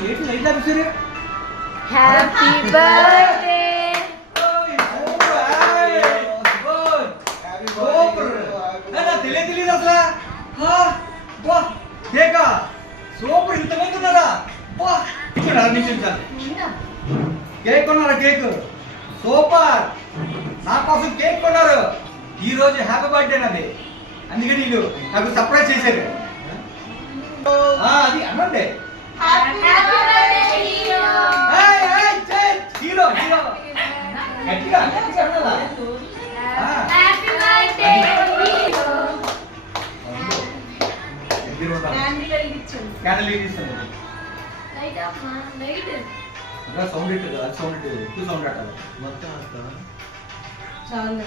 ఏంటి light officer happy birthday తెలియదు అసలు కేకా సూపర్ ఇంతమంది ఉన్నారా కేక్ కొన్నారా కేక్ సూపర్ నా కోసం కేక్ కొన్నారు ఈ రోజు హ్యాపీ బర్త్డే నాది అందుకని వీళ్ళు నాకు సర్ప్రైజ్ చేశారు అది అనండి హీరో హీరో గట్టిగా క్యాండిల్ ఇస్తాను సౌండ్ ఇట్టు అది సౌండ్ ఇట్టు ఎక్కువ సౌండ్ అట్టాలి మొత్తం చాలు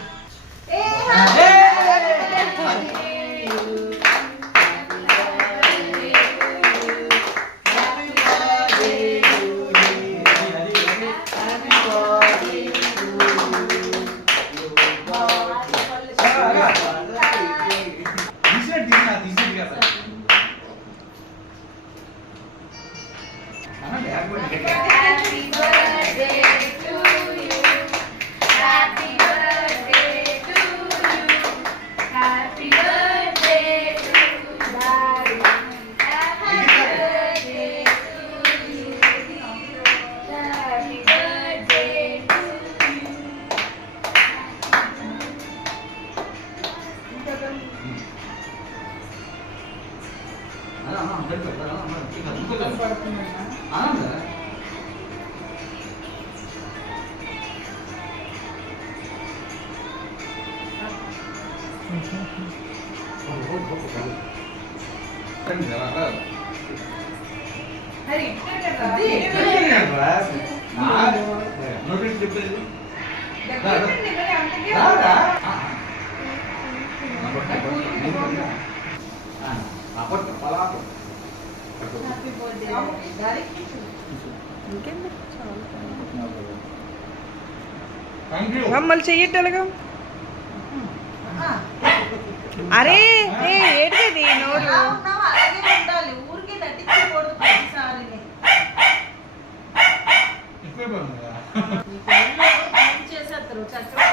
మళ్ళీ చెయ్యట్టాలుగా అరే ఏంటిది నోరు ఊరికి తట్టించకూడదు ప్రతిసారి చేసేస్తారు చక్కెర